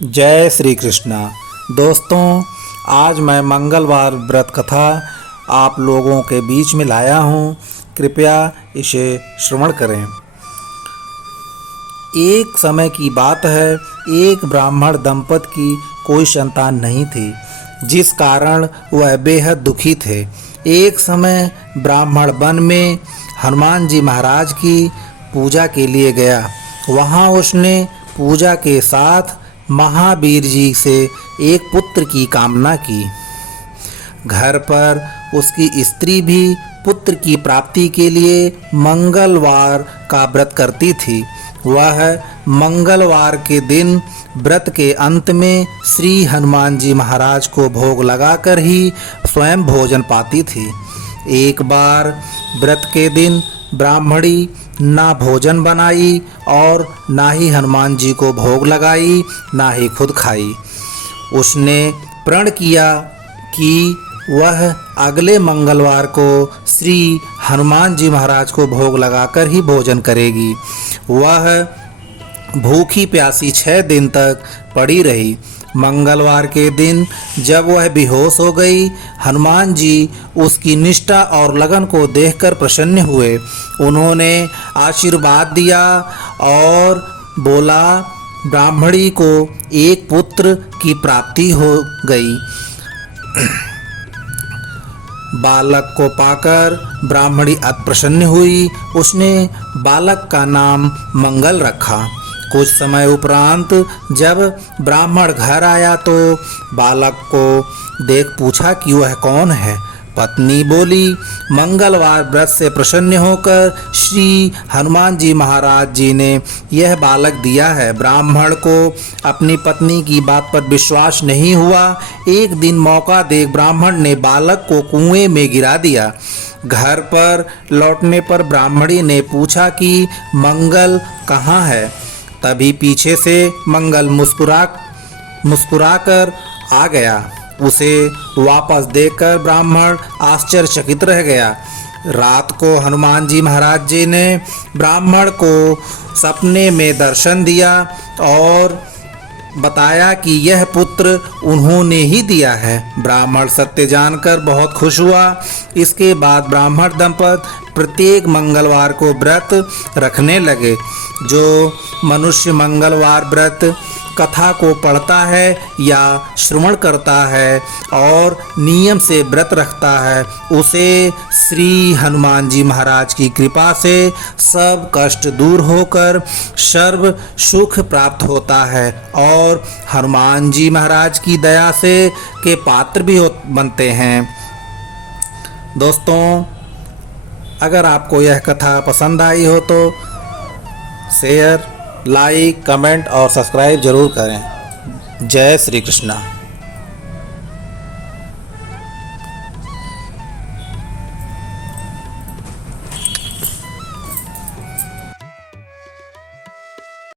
जय श्री कृष्णा। दोस्तों, आज मैं मंगलवार व्रत कथा आप लोगों के बीच में लाया हूँ। कृपया इसे श्रवण करें। एक समय की बात है, एक ब्राह्मण दंपत की कोई संतान नहीं थी, जिस कारण वह बेहद दुखी थे। एक समय ब्राह्मण वन में हनुमान जी महाराज की पूजा के लिए गया। वहाँ उसने पूजा के साथ महावीर जी से एक पुत्र की कामना की। घर पर उसकी स्त्री भी पुत्र की प्राप्ति के लिए मंगलवार का व्रत करती थी। वह मंगलवार के दिन व्रत के अंत में श्री हनुमान जी महाराज को भोग लगाकर ही स्वयं भोजन पाती थी। एक बार व्रत के दिन ब्राह्मणी ना भोजन बनाई और ना ही हनुमान जी को भोग लगाई, ना ही खुद खाई। उसने प्रण किया कि वह अगले मंगलवार को श्री हनुमान जी महाराज को भोग लगाकर ही भोजन करेगी। वह भूखी प्यासी 6 दिन तक पड़ी रही। मंगलवार के दिन जब वह बेहोश हो गई, हनुमान जी उसकी निष्ठा और लगन को देखकर प्रसन्न हुए। उन्होंने आशीर्वाद दिया और बोला, ब्राह्मणी को एक पुत्र की प्राप्ति हो गई। बालक को पाकर ब्राह्मणी अति प्रसन्न हुई। उसने बालक का नाम मंगल रखा। कुछ समय उपरांत जब ब्राह्मण घर आया तो बालक को देख पूछा कि वह कौन है। पत्नी बोली, मंगलवार व्रत से प्रसन्न होकर श्री हनुमान जी महाराज जी ने यह बालक दिया है। ब्राह्मण को अपनी पत्नी की बात पर विश्वास नहीं हुआ। एक दिन मौका देख ब्राह्मण ने बालक को कुएं में गिरा दिया। घर पर लौटने पर ब्राह्मणी ने पूछा कि मंगल कहाँ है। तभी पीछे से मंगल मुस्कुराकर आ गया। उसे वापस देखकर ब्राह्मण आश्चर्यचकित रह गया। रात को हनुमान जी महाराज जी ने ब्राह्मण को सपने में दर्शन दिया और बताया कि यह पुत्र उन्होंने ही दिया है। ब्राह्मण सत्य जानकर बहुत खुश हुआ। इसके बाद ब्राह्मण दंपत प्रत्येक मंगलवार को व्रत रखने लगे। जो मनुष्य मंगलवार व्रत कथा को पढ़ता है या श्रवण करता है और नियम से व्रत रखता है, उसे श्री हनुमान जी महाराज की कृपा से सब कष्ट दूर होकर सर्व सुख प्राप्त होता है और हनुमान जी महाराज की दया से के पात्र भी बनते हैं। दोस्तों, अगर आपको यह कथा पसंद आई हो तो शेयर, लाइक, कमेंट और सब्सक्राइब जरूर करें। जय श्री कृष्णा।